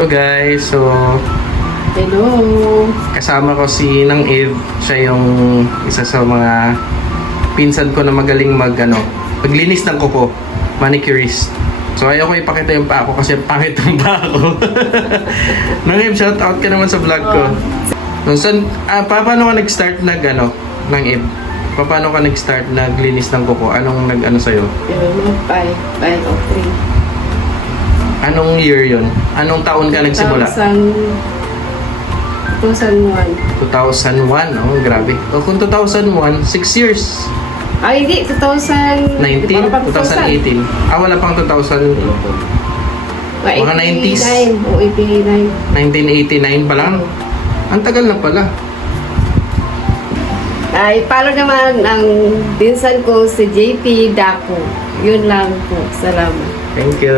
Hello guys, so Hello. kasama ko si Nang Eve. Siya yung isa sa mga pinsan ko na magaling maglinis ng kuko, manicurist. So ayaw ko ipakita yung paa ko kasi pangit yung paa ko. Nang Eve, shout out ka naman sa vlog ko. Paano ka nag-start Nang Eve? Paano ka nag-start naglinis ng kuko? Anong sa'yo? Mga 5 o 3. Anong year yun? Anong taon ka nagsimula? 2001. 2001, oh grabe. O kung 2001, 6 years. Ay, hindi. 19? 2018. Wala pang 2000. Mga 90s. O 89. 1989 pa lang. Ang tagal na pala. Ay, follow naman ang pinsan ko si JP Daco. Yun lang po. Salamat. Thank you.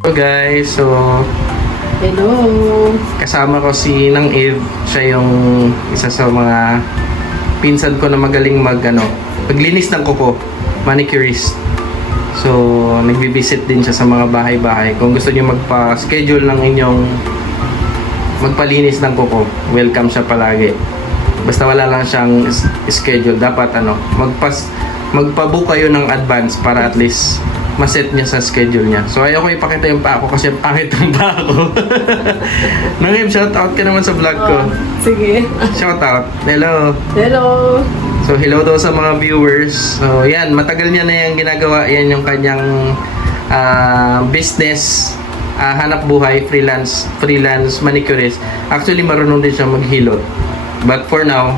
Hello guys, so Hello. kasama ko si Nang Eve. Siya yung isa sa mga pinsan ko na magaling maglinis ng kuko, manicurist. So, nagbi-visit din siya sa mga bahay-bahay. Kung gusto niyo magpa-schedule ng inyong magpalinis ng kuko, welcome siya palagi. Basta wala lang siyang schedule, dapat magpa-book kayo ng advance para at least maset niya sa schedule niya. So ayaw ko ipakita yung paa ko kasi pangit yung paa ko. Nang Eve, shout out ka naman sa vlog ko. Sige. Shout out. Hello. Hello. So hello daw sa mga viewers. So yan, matagal niya na yung ginagawa. Yan yung kanyang business, hanap buhay, freelance manicurist. Actually marunong din siya maghilot. But for now,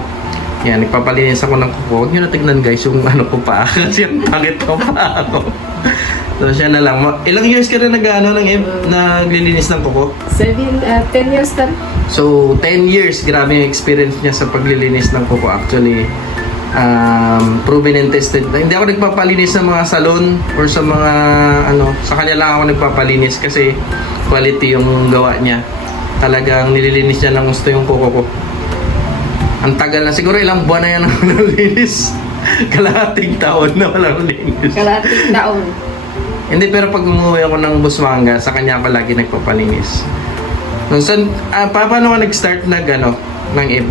yan, nagpapalinis ako ng kuko. Huwag nyo na tignan guys yung ko pa. Kasi yung pangit ko pa ako. So siya na lang. Ilang years ka na naglilinis ng kuko? 10 years na. So 10 years, grabe yung experience niya sa paglilinis ng kuko. Actually, proven and tested. Hindi ako nagpapalinis sa mga salon or sa mga sa kanya lang ako nagpapalinis kasi quality yung gawa niya. Talagang nililinis niya ng gusto yung kuko ko. Ang tagal na, siguro ilang buwan na yan ang nalinis. Kalahating taon na walang linis. Kalahating taon. Hindi, pero pag umuwi ako ng Busmanga, sa kanya ako lagi nagpapalinis. Paano ka nag-start ng Eve?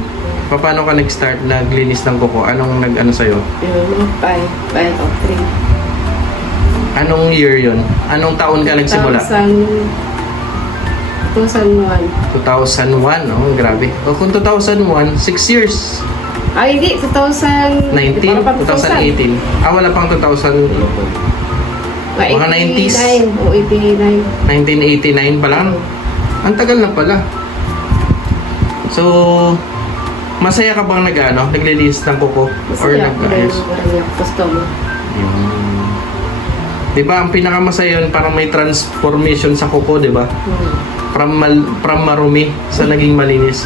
Paano ka nag-start naglinis ng kuko? Anong sa'yo? Mga 5 o 3. Anong year yun? Anong taon ka nagsimula? 2001. 2001, oh grabe. O kung 2001, 6 years. Ay, hindi. 19? 2018. Wala pang 2000. Mga 90s. O 89. 1989 pa lang. Ang tagal na pala. So, masaya ka bang naglilinis ng kuko? Or nag-ayos? Masaya. Gusto mo. Diba, ang pinakamasaya yun, parang may transformation sa kuko, diba? From marumi sa naging malinis.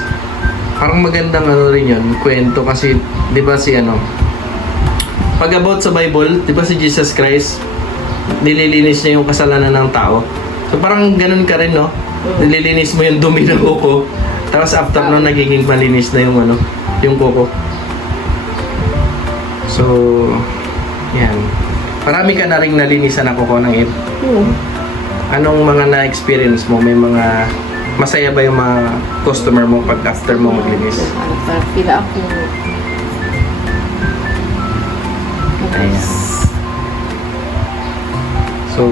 Parang magandang rin yun, kwento kasi, diba pag about sa Bible, diba si Jesus Christ, nililinis niya yung kasalanan ng tao. So parang ganun ka rin, no? Nililinis mo yung dumi ng kuko. Tapos after no, nagiging malinis na yung kuko. So, yan. Marami ka na rin nalinisan na kuko ng Eve. Anong mga na-experience mo? May mga masaya ba yung mga customer mo pag after mo maglinis? Pila ako. Ayan. So,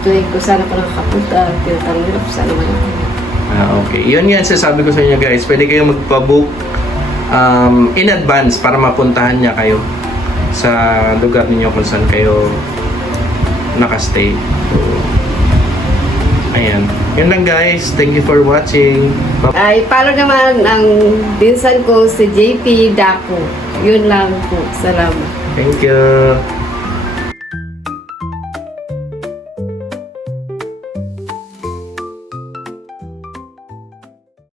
tuwing ko sana ko nakakapunta, tinatanggap ko sana man ako. okay. Yun yan, sasabi ko sa inyo guys. Pwede kayong magpa-book in advance para mapuntahan niya kayo sa lugar ninyo kung saan kayo nakastay. So, ayan. Yun lang guys. Thank you for watching. Ay, follow naman ang pinsan ko si JP Daco. Yun lang po. Salamat. Thank you.